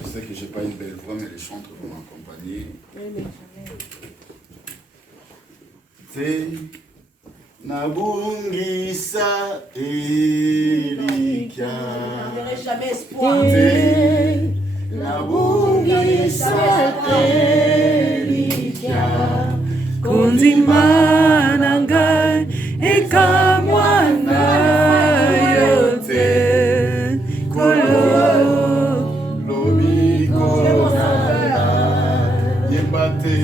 Je sais que je n'ai pas une belle voix, mais les chantres vont m'accompagner. Nabungisa Elika. Jamais espoir. Nabungisa Elika. Kundimana ngai ekamwana yote kolo lobiko yeba te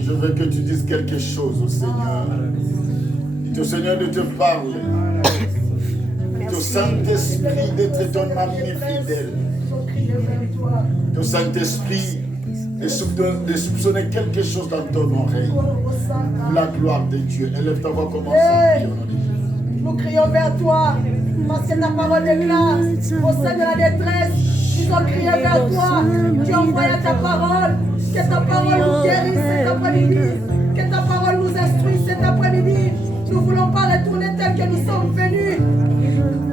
Je veux que tu dises quelque chose au Seigneur. Dites au Seigneur de te parler. Dites au Saint-Esprit d'être ton ami fidèle. Dites au Saint-Esprit de soupçonner quelque chose dans ton oreille. La gloire de Dieu. Élève ta voix, commence à prier au nom de Jésus. Nous crions vers toi, parce que ta parole déclare, au sein de la détresse, nous ont crié vers toi, tu envoies ta parole, que ta parole nous guérisse cet après-midi, que ta parole nous instruise cet après-midi. Nous ne voulons pas retourner tel que nous sommes venus.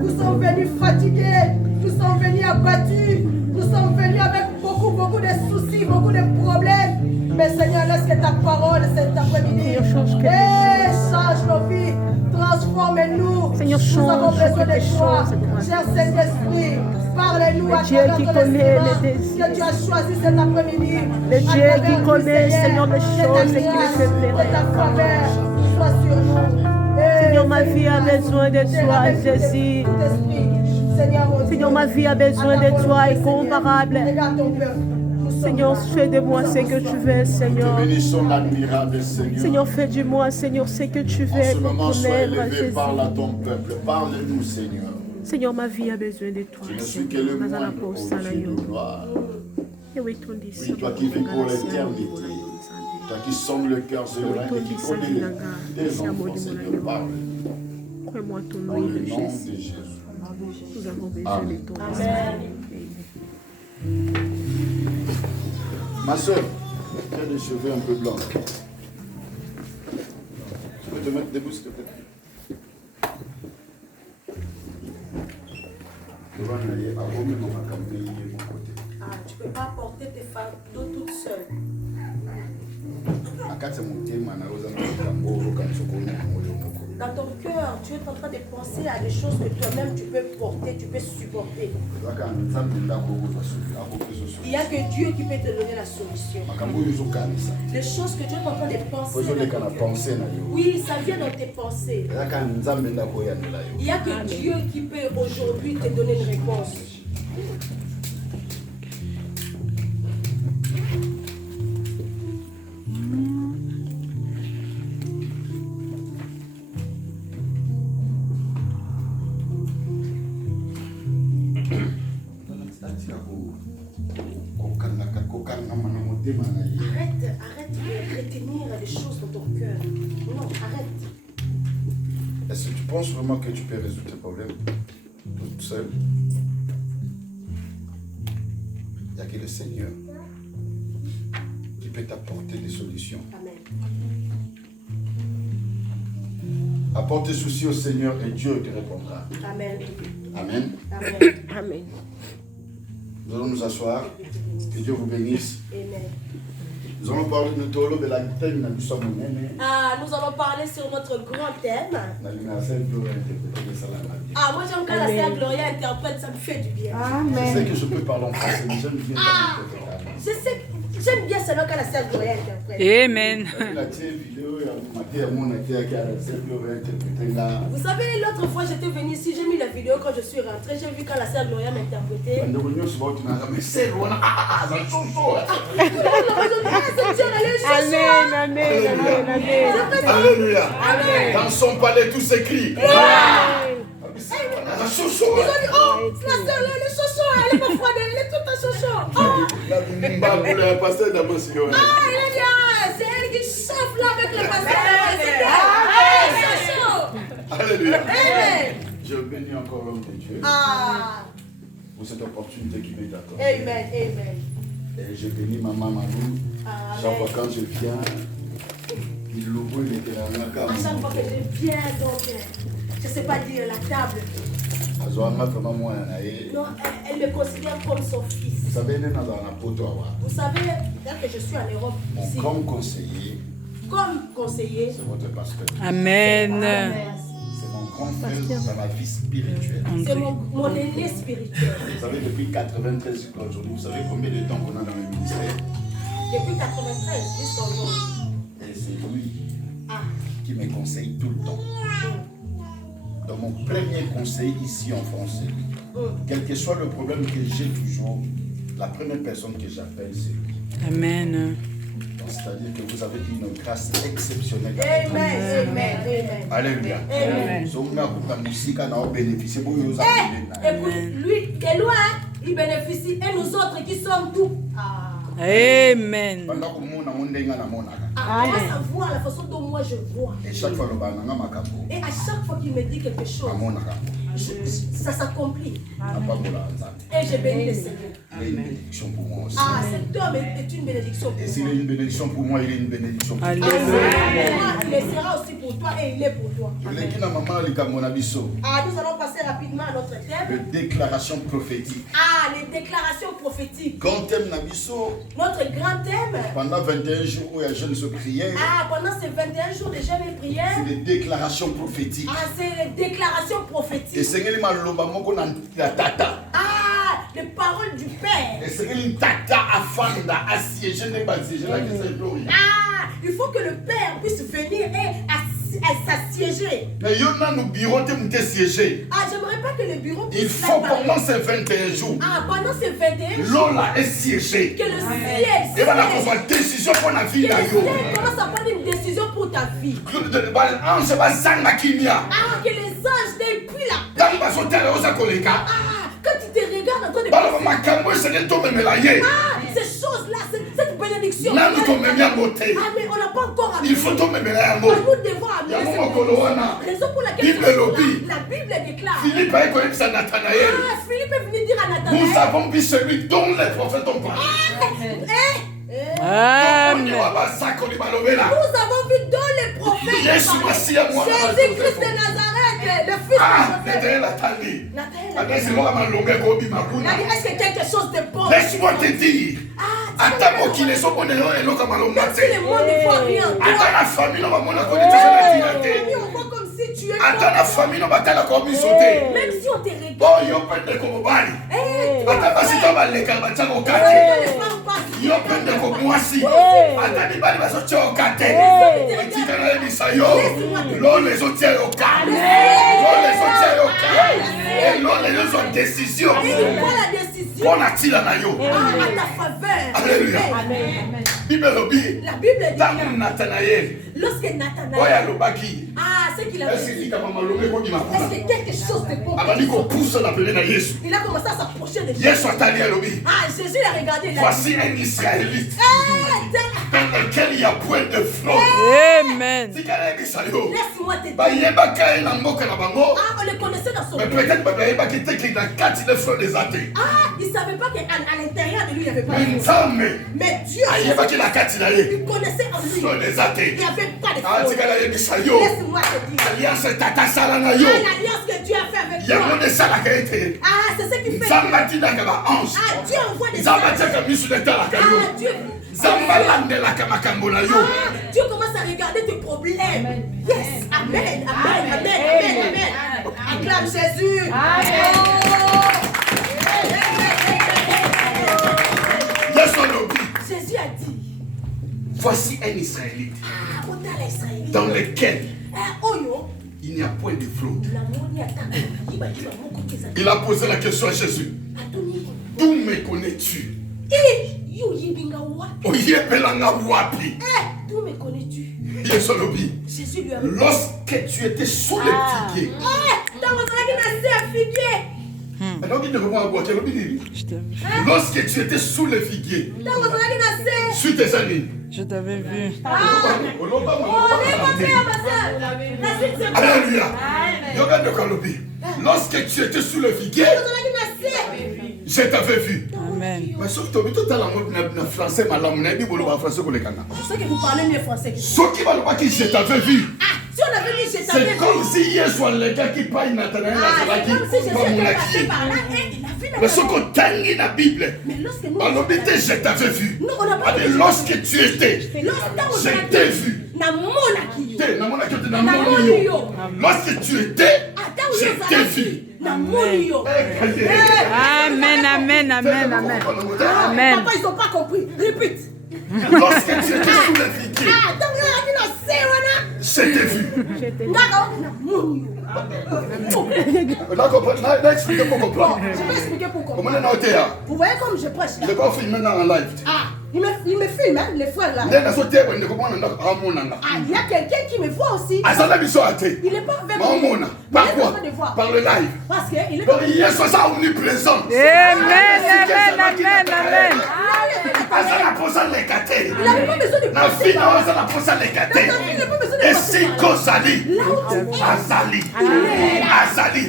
Nous sommes venus fatigués, nous sommes venus abattus, nous sommes venus avec beaucoup de soucis, beaucoup de problèmes. Mais Seigneur, laisse que ta parole cet après-midi change nos vies. Transforme-nous. Seigneur, nous avons besoin de toi. Seigneur. Cher Saint-Esprit, parle-nous à Dieu travers qui ton connaît instrument les désirs. que tu as choisi cet après-midi. Le Dieu qui connaît, Seigneur, les choses et qui les fait plaire. Que ta faveur soit sur nous. Seigneur, ma vie a besoin de toi, Jésus. Seigneur, ma vie a besoin de toi, incomparable. Regarde ton peuple. Seigneur, fais de moi ce que tu veux, Seigneur. Te bénissons l'admirable Seigneur. Seigneur, fais de moi, Seigneur, ce que tu En veux ce pour moment, sois ton œuvre, élevé, Jésus. parle à ton peuple. Parle-nous, Seigneur. Seigneur, ma vie a besoin de toi. Je ne suis que le moindre au Dieu de gloire. Oui, toi qui vis pour l'éternité, toi qui sonnes le cœur serein et qui connais tes enfants, Seigneur, parle. Crois-moi ton Dans nom le de nom Jésus. de Jésus. Nous avons besoin Amen. de ton esprit. Ma soeur, tu as des cheveux un peu blancs. Tu peux te mettre debout, s'il te plaît. Tu ne peux pas porter tes fardeaux toute seule. Dans ton cœur, tu es en train de penser à des choses que toi-même tu peux porter, tu peux supporter. Il n'y a que Dieu qui peut te donner la solution. Les choses que tu es en train de penser. Oui, ça vient dans tes pensées. Il n'y a que Dieu qui peut aujourd'hui te donner une réponse. Arrête de retenir les choses dans ton cœur. Non, arrête. Est-ce que tu penses vraiment que tu peux résoudre tes problèmes toute seule? Il n'y a que le Seigneur qui peut t'apporter des solutions. Amen. Apporte tes soucis au Seigneur et Dieu te répondra. Amen. Amen. Amen. Amen. Nous allons nous asseoir. Que Dieu vous bénisse. Amen. Nous allons parler de Tolo de la thème. Nous allons parler sur notre grand thème. Moi j'aime quand la sœur Gloria interprète, ça me fait du bien. Je sais que je peux parler en français, mais j'aime bien. J'aime bien seulement quand la sœur Gloria interprète. Amen. Vous savez, l'autre fois j'étais venu ici, j'ai mis la vidéo quand je suis rentrée, j'ai vu quand la sœur Gloria m'interprétait. Amen, amen, amen. Alléluia. Dans son palais, tout s'écrit. Ils ont dit, oh, la sœur, le chocho, elle est pas froide, elle est toute en chocho. Il a dit, c'est elle qui chauffe là avec le pasteur. Alléluia. Amen. Je bénis encore l'homme de Dieu pour cette opportunité qu'il m'est accordée. Amen, amen. Et je bénis maman Malou. Chaque fois quand je viens, il l'ouvre, il était là. À chaque fois que je viens, donc, je ne sais pas dire la table. Non, elle me considère comme son fils. Vous savez, Vous savez, là que je suis en Europe, ici, comme conseiller, c'est votre pasteur. Amen. C'est mon grand frère dans la vie spirituelle. C'est mon aîné spirituel. Vous savez, depuis 93 jusqu'à aujourd'hui, vous savez combien de temps qu'on a dans le ministère? Depuis 93 jusqu'à aujourd'hui. Et c'est lui qui me conseille tout le temps. Dans mon premier conseil ici en France, quel que soit le problème que j'ai toujours, la première personne que j'appelle, c'est lui. Amen. C'est-à-dire que vous avez une grâce exceptionnelle. Amen, amen, amen. Alléluia. Amen. Écoute, lui, et loin, il bénéficie, et nous autres qui sommes tout. Amen. Moi, ça voit la façon dont moi je vois. Et chaque fois, Et à chaque fois qu'il me dit quelque chose, ça s'accomplit. Et je bénis le Seigneur. Il est une bénédiction pour moi aussi. Cet homme est une bénédiction pour Et moi. s'il est une bénédiction pour moi, il est une bénédiction pour moi. Il le sera aussi pour toi et il est pour toi. Nous allons passer rapidement à notre thème. Les déclarations prophétiques. Les déclarations prophétiques. Grand thème Nabiso. Notre grand thème. Pendant 21 jours où il y a jeûne se prière. Pendant ces 21 jours de jeûne et prière. C'est les déclarations prophétiques. C'est les déclarations prophétiques. Et c'est les tata. Les paroles du Père. Et c'est une tata afanda assiégé il faut que le Père puisse venir et s'assiéger. Mais nous bureau te siéger. J'aimerais pas que le bureau puisse. Il faut pendant ces 21 jours. Pendant ces 21 jours. Lola est siégé. Que le ciel. Et voilà qu'on va décision pour la vie d'ailleurs. Commence à prendre une décision pour ta vie. Que les anges depuis là. Quand tu te regardes en train de ces choses-là, cette bénédiction. Mais on n'a pas encore amené. Il faut tomber nous devons amener cette bénédiction. Raison pour laquelle la Bible déclare. Philippe est venu dire à Nathanaël. Nous avons vu celui dont les prophètes ont parlé. Amen. Nous avons vu dans les prophètes. Jésus-Christ de Nazareth, le fils de Joseph. Est-ce que quelque chose de bon? Laisse-moi te dire. Attends, qui ne sont pas les gens comme le monde ne voit rien. Attends, la famille, on va on voit comme si tu es. attends, la famille, on va te la commis sauter. Même si on te regarde. Oh, il y a pas de comobali. Attends, si tu vas les calmer, au quartier. Il y a pas de commoisi. Attends, les balles vont sortir au quartier. Et tu vas aller misayo. L'on les autres au quartier. L'on les autres au quartier. Et l'on les autres décisions. La décision. On attire la nayo. À ta faveur. Alléluia. La Bible dit. Nathanaël. Lorsque Nathanaël. Ce qu'il a fait. Est-ce que quelque chose de bon? Il a commencé à s'approcher de Jésus. Jésus l'a regardé. Voici un Israélite dans lequel il y a point de fraude. Amen. Laisse-moi te dire. Ah, On le connaissait dans son mais cœur. peut-être qu'il y a 4 les fleurs des athées. Ah, il ne savait pas qu'à l'intérieur de lui, il n'y avait pas de Mais fleurs. Nzambe, Mais Dieu, il connaissait en lui. fleurs des athées. Il n'y avait pas de Ah, fleurs. Laisse-moi te dire. Alliance tata sala na Ah, yo. l'alliance que Dieu a fait avec Ya toi. mone sala ka ete. Ah, c'est ce qui fait. Nzambe atinaka ba ange. Ah, Dieu envoie des Nzambe anges. atiaka misu na tala ka yo. Ah, Dieu. Nzambe alandelaka makambo na yo. Ah, Dieu commence à regarder tes problèmes. Yes. Amen. Amen. Amen. Amen. Amen. Acclame Jésus. Yes or no? Jésus a dit. Voici un Israélite Ah, autant les Israélites. dans lequel Oyo. il n'y a point de fraude. L'amour n'y a pas. Il a posé la question à Jésus. D'où me connais-tu? Oyebelanga wapi. D'où me connais-tu? Yes or no? Jésus lui a dit. Lorsque tu étais sous les figuiers. Lorsque tu étais sous les figuiers. Sur tes amis. Je t'avais vu. Alléluia. Lorsque tu étais sous le figuier, je t'avais vu. Amen. Mais surtout, tu as la mode en français, ma langue, je sais que vous parlez mieux français. Ce qui va le voir qui je t'avais vu. Ah, si on avait dit je t'avais vu. C'est comme si hier soit le gars qui paye Nathanaël. C'est comme si Jésus était passé par là et il a vu mais ce qu'on t'a dit dans la Bible, mais lorsque nous je t'avais vu. Non, on n'a pas Mais lorsque tu étais, je t'ai vu. Lorsque tu étais, je t'ai vu. Amen, amen, amen, amen. Amen. Papa, ils n'ont pas compris. Répète. Lorsque tu étais sous le figuier, je t'ai vu. Expliquez pour comprendre. Je vais expliquer pour Comment comprendre. on a noté? Vous voyez comme je prêche là. Je vais filmer en live. Ah, il me filme, hein, les frères là. Ah, il y a quelqu'un qui me voit aussi. Il n'est pas avec moi. moi. Par quoi? Par le live. Parce qu'il est Donc il y a ça omniprésent. Amen, amen, amen, amen. Azala posa lekate. Il n'avait pas besoin de Na passer fina par là. azala posa lekate. Il n'a pas besoin de Et passer si par là. kozali. Là où tu es. Azali. Azali.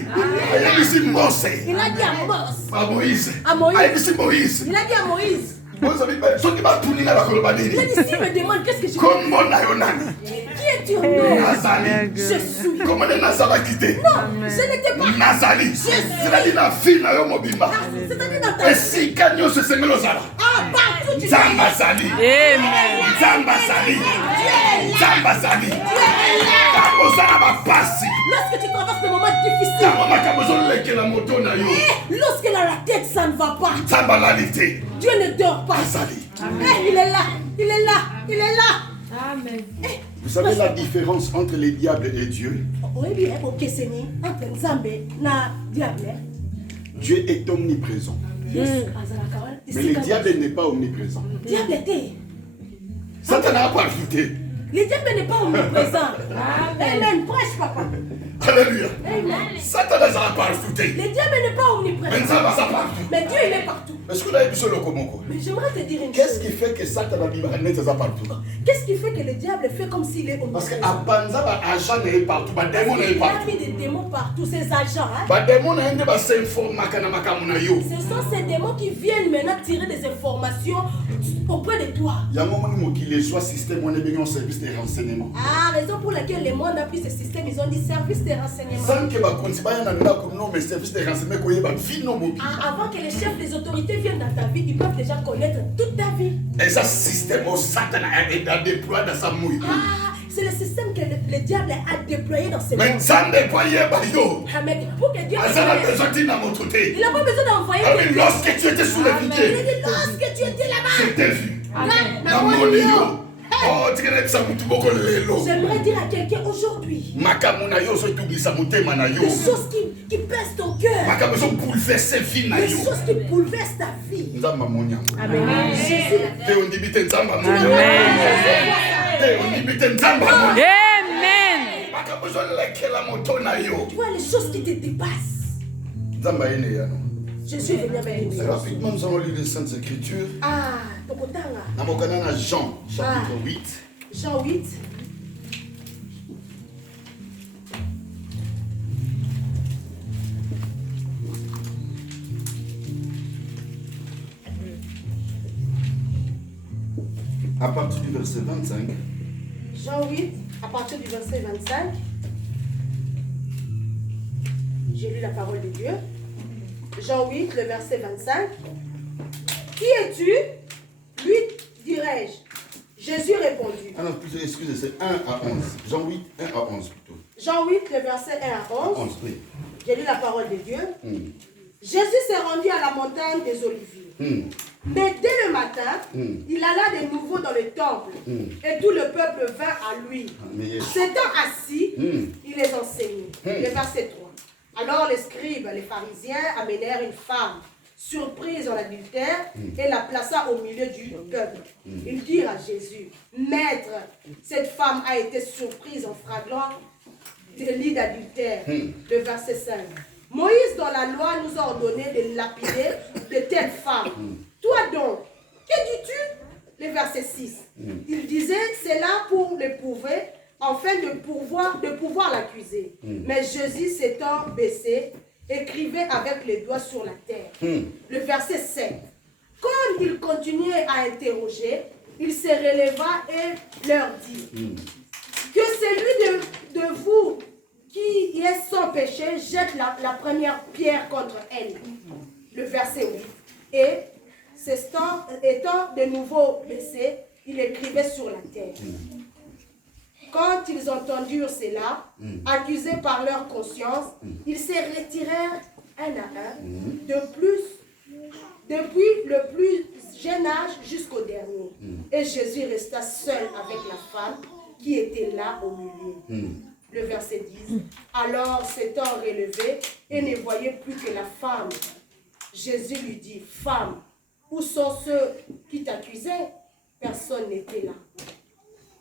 Ayebisi Mose. Il a dit à Moïse. À Moïse. À Moïse. Ayebisi Moïse. Il a dit à Moïse. Moïse a dit, soki batunina bakoloba Il a nini. dit, s'il me demande qu'est-ce que je fais. Kombo na yo nani. Qui es-tu en nom? Azali. Je suis. Comment ne nazalaki te? Non, je n'étais pas. Nazali. C'est-à-dire na fille na yo mobimba. C'est-à-dire dans ta vie. Esika nyonso esengeli ozala. Ah, partout tu Nzambe azali. Amen. Nzambe azali. Nzambe azali. Ntango oza na bapasi. Lorsque tu traverses des moments difficiles, Ntango makambo ezolekela moto na yo. lorsque dans la tête ça ne va pas, Nzambe alali te. Dieu ne dort pas. Azali. Il est là, il est là, il est là. Amen. Vous savez la différence entre les diables et Dieu? Oui, bien, ok, Seigneur, entre Nzambe na diable. Dieu est omniprésent. Mais le diable n'est pas omniprésent. Diable était. Satan n'a pas ajouté. Le diable n'est pas omniprésent. Amen. Prêche, papa. Alléluia. Amen. Satan n'a pas ajouté. Le diable n'est pas Mais omniprésent. Nzambe aza partout. Mais Dieu, il est partout. Est-ce que vous avez vu ce lokomoko? Mais j'aimerais te dire une Qu'est-ce chose. qui fait que Satan a dit partout? Qu'est-ce qui fait que le diable fait comme s'il est Parce que omniprésent? Abanza agent n'est partout, Parce démon n'est qu'il a partout. mis des démons partout, ces agents. Hein? Démon n'est pas s'informer na makamuna yo. Ce sont ces démons qui viennent maintenant tirer des informations auprès de toi. Yango moni mokili soit système on est bien en service de renseignement. Ah, raison pour laquelle le monde a pris ce système, ils ont dit service de renseignement. Sans que bakonzi baya na ndako no mais service de renseignement ko yeba vino mobile. Ah, avant que les chefs des autorités viennent dans ta vie, ils peuvent déjà connaître toute ta vie. Et ça système au Satan a déployé dans sa mouille. Ah, c'est le système que le diable a déployé dans ses Mais mondes. ça déployé ba yo. Ah, mais pour que Dieu Azala besoin de na mototé. il n'a pas besoin d'envoyer Ah oui, quelqu'un. lorsque tu étais sous le Il a piquet, dit lorsque tu étais là-bas. je t'ai vu. Là, Na dans mon moni lieu. yo. Oh, tu connais ça mutu boko lelo. J'aimerais dire à quelqu'un aujourd'hui, Makamuna yo so tubisa mutema na yo. des choses qui pèsent ton cœur, Makamuna so bouleverser vie na des yo. choses qui bouleversent ta vie. Nzamba monya. Jésus, Te ondibite nzamba monya. Amen. Te ondibite nzamba monya. Amen. Makamuna so lekela moto na yo. tu vois les choses qui te dépassent. Nzamba ene ya no. Jésus est venu avec nous. Rapidement, nous allons lire les Saintes Écritures. Ah, Tokotanga. Dans mon canal, Jean, chapitre 8. Jean 8. à partir du verset 25. Jean 8, à partir du verset 25. J'ai lu la parole de Dieu. Jean 8, le verset 25. Qui es-tu? Lui dirai-je. Jésus répondit. Ah non, plutôt, excusez, c'est 1 à 11. Jean 8, 1 à 11 plutôt. Jean 8, le verset 1 à 11. 11, oui. J'ai lu la parole de Dieu. Jésus s'est rendu à la montagne des Oliviers. Mais dès le matin, il alla de nouveau dans le temple. Et tout le peuple vint à lui. S'étant assis, il les enseignait. Le verset 3. Alors les scribes, les pharisiens amenèrent une femme surprise en adultère et la plaça au milieu du peuple. Ils dirent à Jésus, Maître, cette femme a été surprise en flagrant délit d'adultère. Le verset 5. Moïse dans la loi nous a ordonné de lapider de telles femmes. Toi donc, que dis-tu? Le verset 6. Il disait, c'est là pour l'éprouver, afin de pouvoir l'accuser. Mais Jésus s'étant baissé, écrivait avec les doigts sur la terre. Le verset 7. Comme il continuait à interroger, il se releva et leur dit, que celui de vous qui est sans péché jette la première pierre contre elle. Le verset 8. Et étant de nouveau baissé, il écrivait sur la terre. Quand ils entendirent cela, accusés par leur conscience, ils se retirèrent un à un, depuis le plus jeune âge jusqu'au dernier. Et Jésus resta seul avec la femme qui était là au milieu. Le verset 10. Alors s'étant relevé et ne voyait plus que la femme, Jésus lui dit, Femme, où sont ceux qui t'accusaient? Personne n'était là.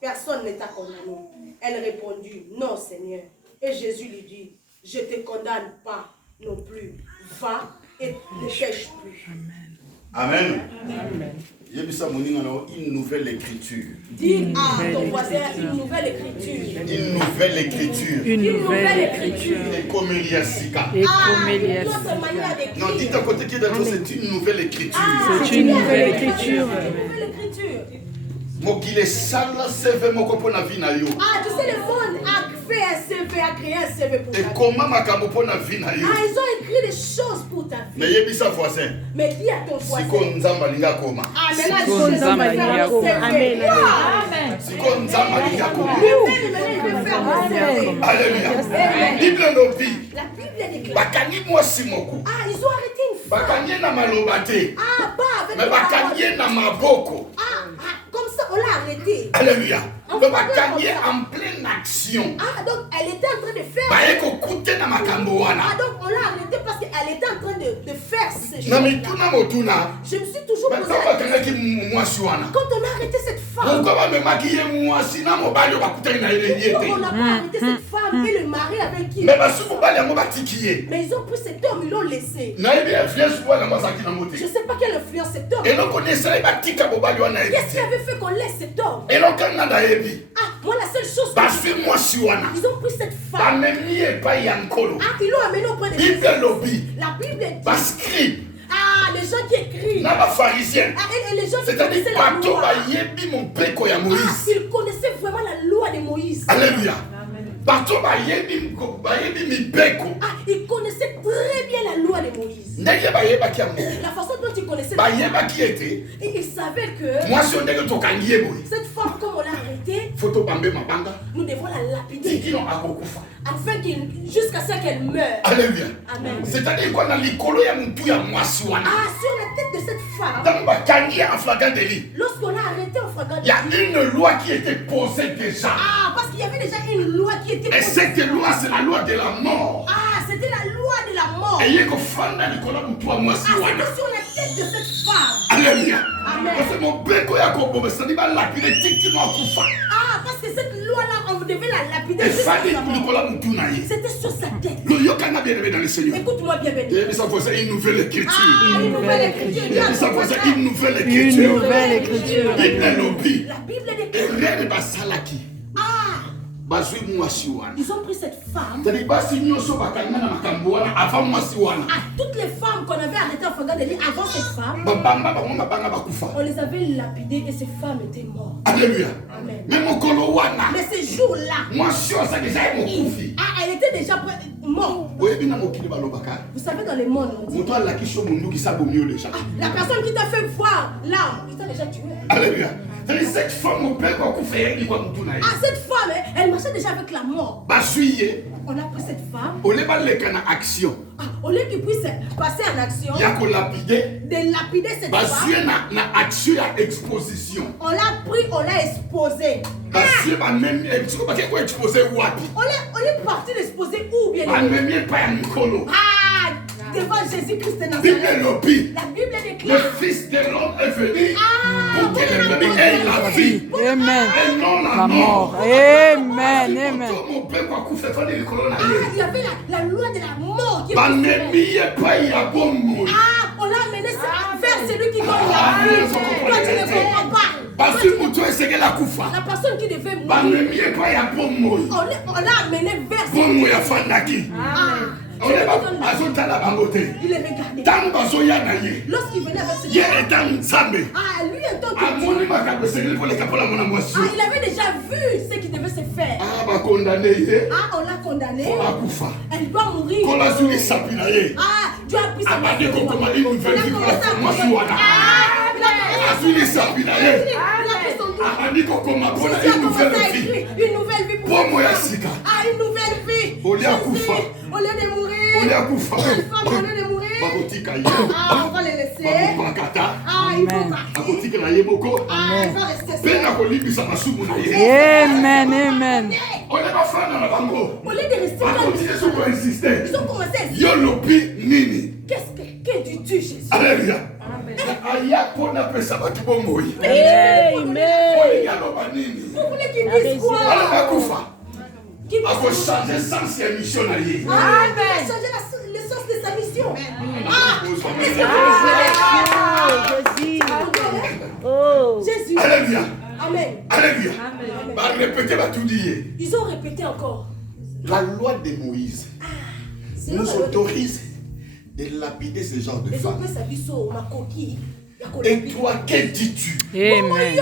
Personne ne t'a condamné. Elle répondit, non Seigneur. Et Jésus lui dit, je ne te condamne pas non plus. Va et ne pêche plus. Amen. Amen. Une nouvelle écriture. Dis à ton voisin une nouvelle écriture. Une nouvelle écriture. Une nouvelle écriture. Et comme Eliasika. Non, dites à côté qui est d'accord, c'est une nouvelle écriture. C'est une nouvelle écriture. Ah, tu sais, le monde a fait un CV, a créé un CV pour ta vie. Ah, ils ont écrit des choses pour ta vie. Mais dis à ton voisin. Ah, mais là, il veut faire un CV. Alléluia. Bible Lobi. La Bible déclare. Bakani mwasi moko. Ah, ils ont arrêté une femme. Bakanye na malobate. Ah, bah, avec mais bakanye na maboko. Comme ça, on l'a arrêté. Alléluia. Mais bakanye en pleine action. Ah, donc elle était en train de faire. Ah, donc on l'a arrêté parce qu'elle était en train de faire ces choses. Je me suis toujours posé la question. Quand on a arrêté cette femme, pourquoi on n'a pas arrêté cette femme et le mari avec qui? Mais ils ont pris cet homme, ils l'ont laissé. Je ne sais pas quelle influence cet homme. Qu'est-ce qui avait fait qu'on laisse cet homme? Ah, moi la seule chose ils ont pris cette femme. Ah, ils l'ont amené auprès de Jésus. La Bible dit. Ah, les gens qui écrivent. Et les gens qui connaissaient la loi. Ils connaissaient vraiment la loi de Moïse. Alléluia. Ah, ils connaissaient très bien la loi de Moïse. La façon dont ils connaissaient la loi. Et ils savaient que cette femme, comme on l'a arrêtée, nous devons la lapider. Afin jusqu'à ce qu'elle meure. Alléluia. Amen. C'est-à-dire qu'on a l'icolo ya mutu ya mwasi wana. Ah, sur la tête de cette femme. Lorsqu'on l'a arrêtée en flagrant délit. Il y a une loi qui était posée déjà. Ah, parce qu'il y avait déjà une loi qui était posée. Et cette loi, c'est la loi de la mort. Ah, c'était la loi de la mort. Et il y a que fanda l'icolo mutu ya mwasi wana. C'était sur la tête de cette femme. Alléluia. Amen. Parce que mon beko ya kobo, ça dit pas lapider tiki no akufa. Ah, parce que cette loi-là, on devait la lapider. Et fanda l'icolo mutu na ye. C'était sur sa tête. Le yokana bien aimé dans le Seigneur. Écoute-moi bien, béni. Et ça faisait une nouvelle écriture. Ah, une nouvelle écriture. Et ça faisait une nouvelle écriture. Une nouvelle écriture. Bible Lobi. La Bible Et déclare. rien ne va salaki. Ah, Ils ont pris cette femme. À toutes les femmes qu'on avait arrêtées en faisant des lits avant cette femme, on les avait lapidées et ces femmes étaient mortes. Alléluia. Amen. Mais Mais ces jours-là, elle était déjà morte. Vous savez, dans les mondes, on dit, la personne qui t'a fait voir l'âme, il t'a déjà tué. Alléluia. Cette femme, cette femme, elle marchait déjà avec la mort. On a pris cette femme. Au lieu qu'il puisse passer en action, de lapider cette femme, on l'a pris, on l'a exposé. On est parti l'exposer où bien? Devant Jésus-Christ de Nazareth. La Bible déclare. Le Fils de l'homme est venu pour que les brebis aient la vie. Amen. Et non la mort. Amen. Amen. Il y avait la loi de la mort qui on l'a amené vers celui qui donne la vie. Toi, tu ne comprends pas. La personne qui devait mourir, on l'a amené vers celui qui il les regardait. Lorsqu'il venait avec ses lui étant il avait déjà vu ce qui devait se faire. On l'a condamné. Elle doit mourir. Dieu a pris sa vie. Il a commencé une nouvelle vie pour moi. Une nouvelle vie. Au lieu de mourir, cette femme, au lieu de mourir, on va les laisser. Il faut partir. Il va rester seul. Amen. Amen. Au lieu de rester ils ont commencé à dire, que dis-tu, Jésus? Alléluia. Amen. Vous voulez qu'il dise quoi? Qui va changer sens et mission. Amen. Changer le sens de sa mission. Jésus. Alléluia. Amen. Alléluia. Ils ont répété encore. La loi de Moïse nous autorise de lapider ce genre de femmes. Et toi, que dis-tu? Amen.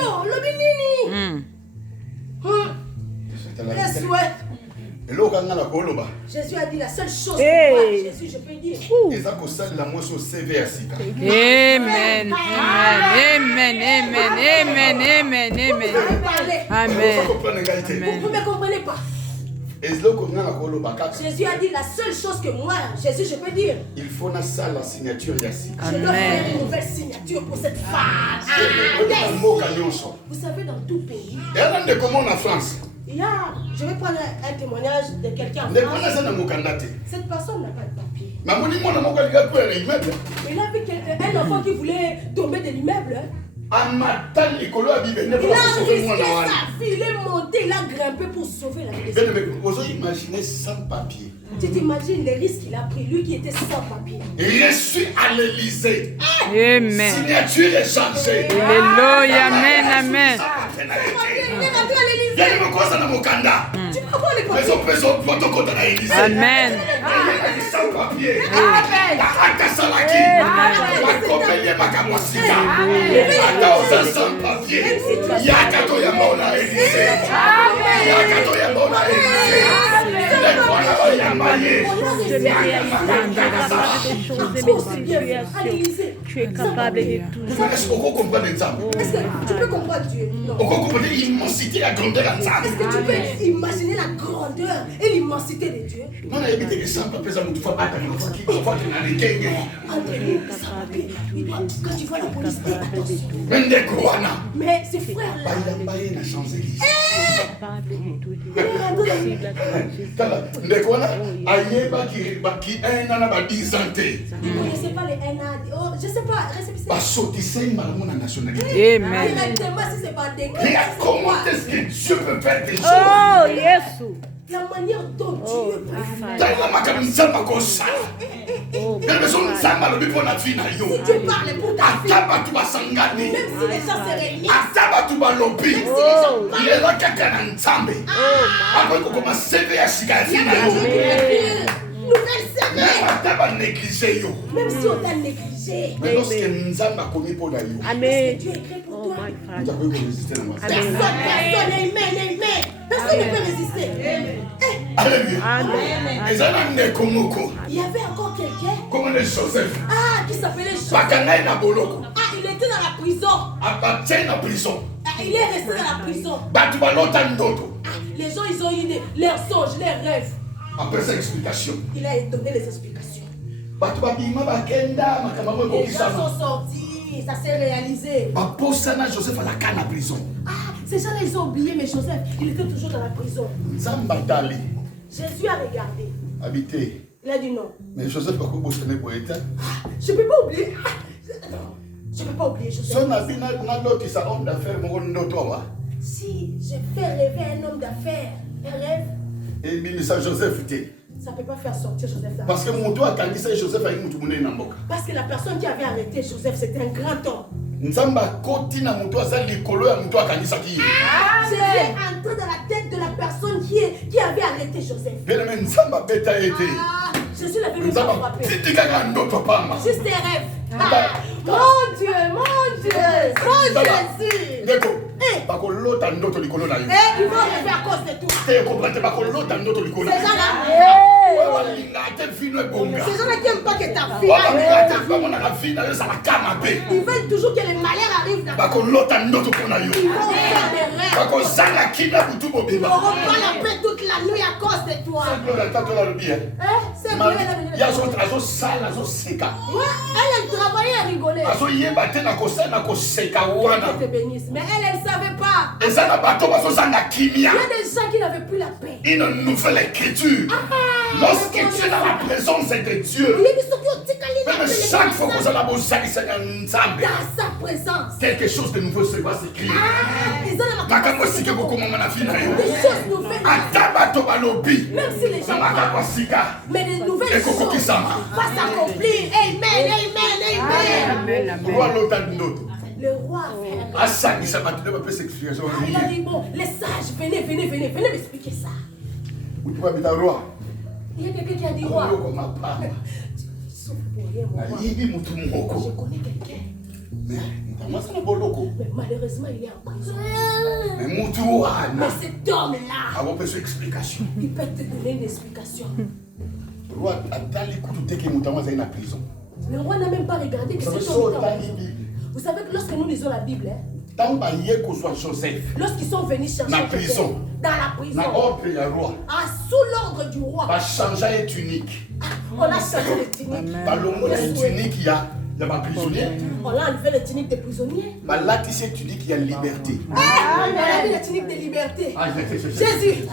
Jésus a dit la seule chose que moi, Jésus, je peux dire. Amen. Amen. Amen. Amen. Amen. Amen. Vous ne me comprenez pas. Jésus a dit la seule chose que moi, Jésus, je peux dire. Il faut la signature. Je dois faire une nouvelle signature pour cette femme. Vous savez, dans tout pays. Il y a, je vais prendre un témoignage de quelqu'un en France. Cette personne n'a pas de papier. Il a vu un enfant qui voulait tomber de l'immeuble. Il a risqué sa vie, il est monté, il a grimpé pour sauver la vie. Tu t'imagines les risques qu'il a pris, lui qui était sans papier. Reçu à l'Élysée. Amen. Signature échangée. Alléluia. Amen. Amen. Il est rentré à l'Élysée. Tu peux voir les papiers. Amen. Sans papier. Tu es capable de tout. Est-ce que tu peux comprendre Dieu? Non. Est-ce que tu peux imaginer la grandeur et l'immensité de Dieu? Quand tu vois la police, attention. Mais ces frères-là, ils ne connaissaient pas les NA. Oh, je ne sais pas. Amen. Directement, si c'est pas décret. Comment est-ce que Dieu peut faire des choses? Oh, yes. La manière dont Dieu peut faire. Quelle maison Nzamba le pour la vie na yo. Si tu parles pour ta vie, Ataba tu basangani. même si les gens se réunissent, Ataba tu balobi. même si les gens parlent, Il est là quelqu'un dans Nzambe. Après qu'on commence à CV à Chicago il y a na des gens qui yo. veulent nouvelle série. Ataba négliger yo. Même si on t'a négligé, Mais lorsque Nzamba commis pour la yo. Amen. Dieu écrit pour Oh toi. my Nous Father. avons résister dans ma vie. Personne, amen. Personne ne peut résister. Alléluia. Amen. Et ça n'a pas komoko. Il y avait encore quelqu'un Comment est Joseph? qui s'appelait Joseph. Bakanaï na boloko. Il était dans la prison. Appartient en prison. Il est resté dans la prison. Batu balota ndoto. Les gens, ils ont eu leurs songes, leurs rêves. Après cette explication. Il a donné les explications. Batu babima bakenda makamamo Les gens kokisana. sont sortis, ça s'est réalisé. Baposana Joseph à la canne à prison. Ces gens-là, ils ont oublié, mais Joseph, il était toujours dans la prison. Nzamba dali. Jésus a regardé. Habité. Il a dit non. Mais Joseph a bossané pour être. Je ne peux pas oublier. Non, je ne peux pas oublier Joseph. Son abi na l'autre sa homme d'affaires mon ndoto wa. Si je fais rêver un homme d'affaires, un rêve, Et bimisa Joseph té. ça ne peut pas faire sortir Joseph d'affaires. Parce que mon toit kanisa Joseph a mutu mune na mboka. Parce que la personne qui avait arrêté Joseph, c'était un grand homme. Nzamba koti na mutu za likolo ya mutu kanisa ki. Jésus est entré dans la tête de la personne qui avait arrêté Joseph. Bien mais Nzamba beta été. Jésus l'avait même pas Nzamba frappé. titika ka ndoto pamba. Juste des rêves. Mon Dieu, Jésus. Ndeko. Bakolota ndoto likolo na yo. Ils vont rêver à cause de tout. Te comprendre bakolota ndoto likolo. Ces gens-là, Ces ces gens-là qui n'aiment pas que ta fille ils veulent toujours que les malheurs arrivent dans ta vie. Ils vont faire des rêves. Ils n'auront pas la paix toute la nuit à cause de toi. C'est vrai, elle travaillait et rigolait. Elle te bénisse. Mais elle ne savait pas. Il Il y a des gens qui n'avaient plus la paix. une nouvelle écriture. Lorsque tu es dans la présence de Dieu, même chaque fois que vous allez dans sa présence. quelque chose de nouveau se va s'écrire. Ils ont la Makambo sike kokoma na vie na yo. des choses nouvelles. Atabato balobi. Même si les gens Makambo parlent, sika. mais des nouvelles Eko choses kokisama. vont s'accomplir. Amen. Roi lota ndoto. Le roi a fait. Asangisa bato ba pesa explication. Il a dit bon, les sages, venez m'expliquer ça. Tu vas bita roi. Il y a quelqu'un qui a dit roi. Roi comme papa. Sauf pour rien, mon roi. Ayibi mutu Je moko. connais quelqu'un. Mais moi ça na boloko. Mais malheureusement, il est en prison. Mais mutu Mais wana. cet homme-là, Abo pesa explication. il peut te donner une explication. Roi atali kutu teke mutu mwa za na prison. Le roi n'a même pas regardé que Ça veut cet homme dire était en tali prison. Bible. Vous savez que lorsque nous lisons la Bible, Tamba yeko soit Joseph. lorsqu'ils sont venus chercher Na quelqu'un prison. dans la Na prison, ordre ya roi. sous l'ordre du roi, Va changer tunique. on a changé les tuniques. Balongo na tunique ya ba prisonnier. On a enlevé les tuniques des prisonniers. Balatisi tunique ya liberté. On a mis les tuniques de liberté. Jésus,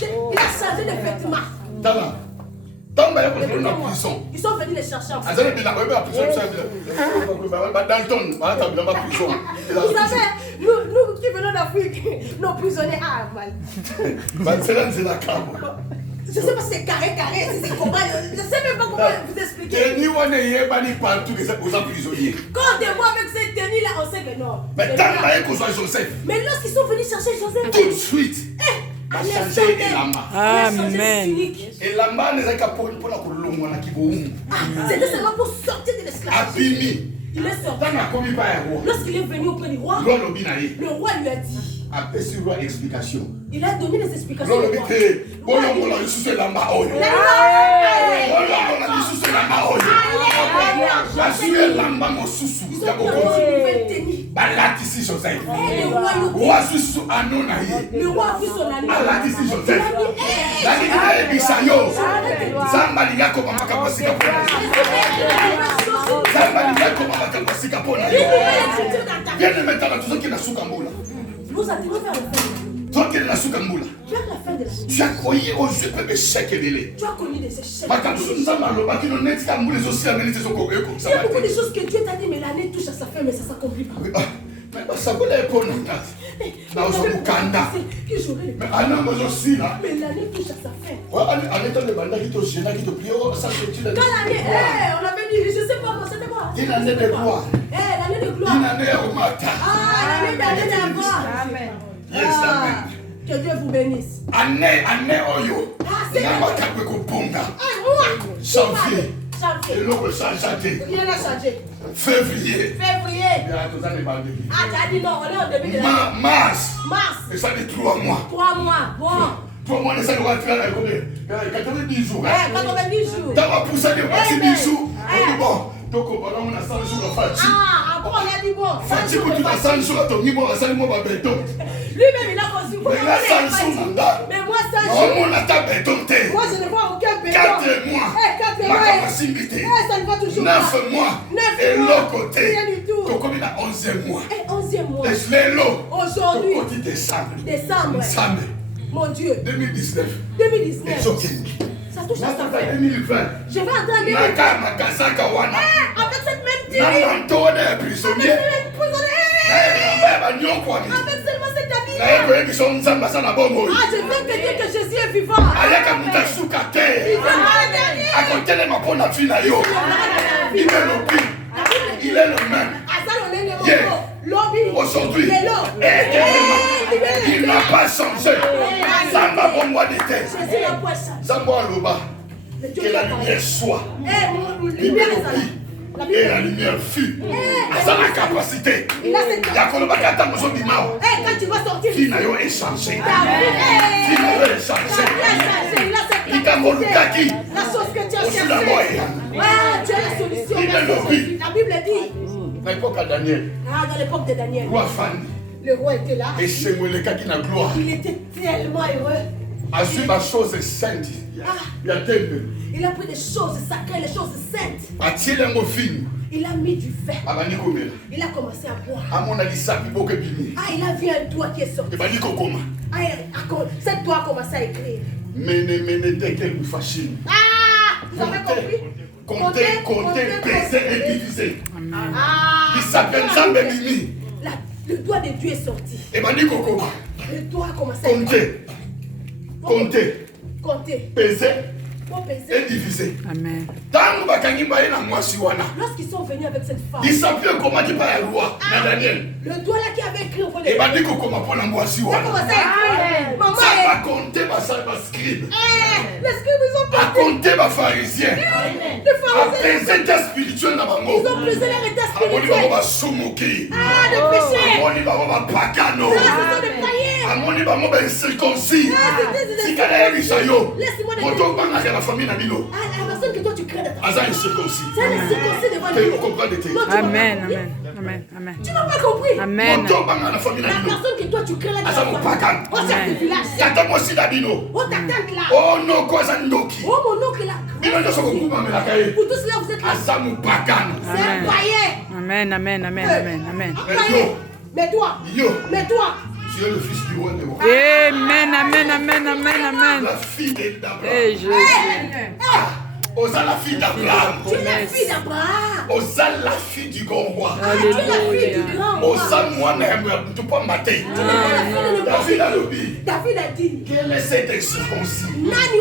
il a changé de vêtements. Tala. Tamba ya na prison. Ils sont venus les chercher en prison. Azali bila ba prison ba Dalton, ba ta bila ba prison. Vous savez, nous qui venons d'Afrique, nos prisonniers, mal. Ba tsela nzela kabo. Je ne sais pas si c'est carré, si c'est comment. Je ne sais même pas comment vous expliquer. Teni wana yeba ni partout que aux prisonniers. Quand de moi avec cette tenue-là, on sait que non. Mais tamba yeko soit Joseph. Mais lorsqu'ils sont venus chercher Joseph, Tout de suite. on A les changé chantait. elamba. Amen. Elamba nezaka pona kolongwa na kiboum. C'était seulement pour sortir de l'esclavage. Abimi. Il est sorti. Tanga komi ba ya roi. Lorsqu'il est venu auprès du roi, Roi lobi na ye. le roi lui a dit, Après sur roi explication. il a donné des explications. Roi au lobi roi. te. Boyo mola lisusu elamba oyo. Boyo mola lisusu elamba oyo. Basu elamba mosusu Ils ya ont pris bokonzi. une nouvelle tenue. Balatisi Joseph. Et le roi lui Roi susu ano na ye. Le roi a pris son anneau. Alatisi Joseph. Nani na ebisa yo. Zamba linga ko mama kapasika pona. Zamba linga ko mama kapasika pona yo. Viens maintenant tout ce qui na suka mbula. Nous attendons vers la fin. Toi qui na suka mbula. Vers la fin de la nuit. Tu as croyé aux yeux de chèques et délais. Tu as connu des échecs. Makamsu nzamba lo bakino net ka mbula zo si amenite zo ko eko Il y a beaucoup de choses que Dieu t'a dit, mais l'année touche à sa fin, mais ça ne s'accomplit pas. Mais ça vous les connaissez. Là, on se mukanda. Mais Anna, moi aussi, là. Mais l'année touche à sa fin. Ouais, Anna, t'as le bandage qui te gêne, qui te prie. Oh, ça, c'est une année. Quand l'année, on avait dit, je sais pas, c'était quoi? Une année de gloire. L'année de gloire. Une année au matin. L'année d'avant. Amen. Yes, amen. Que Dieu vous bénisse. Année oyo. c'est N'a pas qu'à me ponga. Janvier. Et l'autre, ça a changé. Rien n'a changé. Février. Février. T'as dit non, on est au début de l'année. Mars. Mars. Et ça fait 3 mois. 3 mois. Bon. 3 mois, ça doit faire combien? 90 jours. 90 jours. T'as pas poussé de passer 10 jours. Bon, donc on a 100 jours à faire. Après on a dit bon. Fati pour tout à 100 jours à ton niveau, à 100 mois à béton. Lui-même il a conçu. Mais là, 100 jours, mais moi 100 non, jours. on a ta béton. Moi je ne vois aucun béton. 4 mois. 4 Ma mois. capacité. Ça ne va toujours 9 pas. mois. 9 Et mois. l'autre côté. Rien du tout. Donc, comme il a 11e mois. 11e mois. Les lots. Aujourd'hui. Au côté décembre. Décembre. Mon Dieu. 2019. 2019. Et Joking. Ça touche à sa fin. 2020. Je vais entrer en 2020. Avec cette même télé. Avec cette même avec seulement cet habit. Je veux te dire que Jésus est vivant. Il est le même. Aujourd'hui, il n'a pas changé. Zamba bon moi d'été. Zamba Loba. Que la lumière soit. Et la lumière fut. Ça a la capacité. Il y a qu'on va attendre besoin du mal. Quand tu vas sortir, il n'a pas changé. Il n'a pas changé. Il a mon kaki. La chose que tu as cherchée. Tu as la solution. La Bible dit. Dans l'époque de Daniel. Dans l'époque de Daniel. Le roi était là. Et c'est moi le kaki na gloire. Il était tellement heureux. A su ma chose sainte. Il y a tellement. Il a pris des choses sacrées, les choses saintes. A tiré un film. Il a mis du vin. Il a commencé à boire. À mon avis, ça il a vu un doigt qui est sorti. Cette doigt a commencé à écrire. Vous avez compris? Compter, peser et diviser. Il s'appelle Zambemimi. Le doigt de Dieu est sorti. Le doigt a commencé à écrire. Compter, peser. Et divisé. Amen. Lorsqu'ils sont venus avec cette femme, ils savaient comment il parle à la loi. Daniel. Le doigt là qui avait écrit au fond de il m'a dit comment pour la moi si on. Ça commençait à écrire. Maman, ça va compter ma scribe. Les scribes ils ont à compter ma pharisien. Les pharisiens. À état spirituel dans ma mot. Ils ont pesé leur état spirituel. À mon va soumuki. De péché. À mon va pagano. À mon va circoncis. Si quelqu'un est richayo. Laisse-moi de la famille Nabilo. La personne que toi tu crées dans ta famille. Circoncis. C'est le circoncis devant Dieu. Amen, amen, amen, amen. Tu n'as pas compris. Amen. La personne que toi tu crées là dans ta famille. Oh, c'est le village. Tata moi si Nabino. Oh, ta tante là. Oh non, quoi ça ndoki. Oh, mon oncle là. Pour tout cela, vous êtes là. C'est un païen. Amen, amen, amen, amen, amen. Mais toi. Tu es le fils du roi des rois. Amen, amen, amen, amen, amen. La fille d'Abraham. Eh, Jésus. Osa la fille d'Abraham. Tu es la fille d'Abraham. Osa la fille du grand roi. Tu es la fille du grand roi. Osa moi n'aime tu pas mater. David a dit. David a dit. Quel est cet circoncis? Nani